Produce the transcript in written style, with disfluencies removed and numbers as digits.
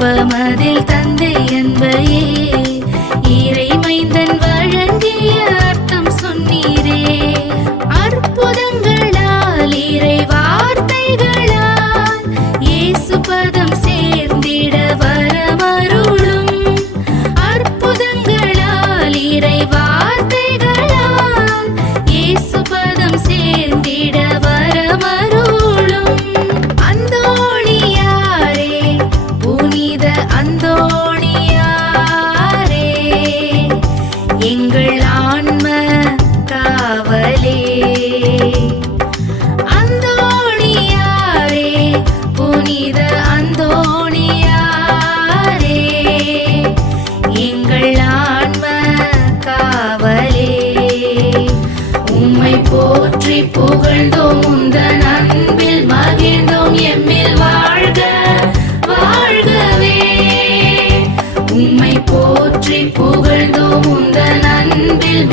திருப்பமதில் தந்தை அன்பையே இறைமைந்தன் வழங்கிய அர்த்தம் சொன்னீரே. அற்புதங்களால் இறை வார்த்தைகளால் இயேசு பதம் சேர்ந்திட வரமருளும். அற்புதங்களால் இறை வார்த்தைகளால் இயேசு பதம் சேர்ந்திட வரமருளும். அந்தோணியாரே, புனித அந்தோணியாரே, எங்கள் ஆன்ம காவலே. அந்தோணியாரே, புனித அந்தோணியாரே, எங்கள் ஆன்ம காவலே. உம்மை போற்றி புகழ்ந்தோம், உந்தன் அன்பில் மகிழ்ந்தோம், எம்மில் வாழ்க வாழ்கவே. உம்மை போற்றி புகழ்ந்தோம், உந்தன் அன்பில்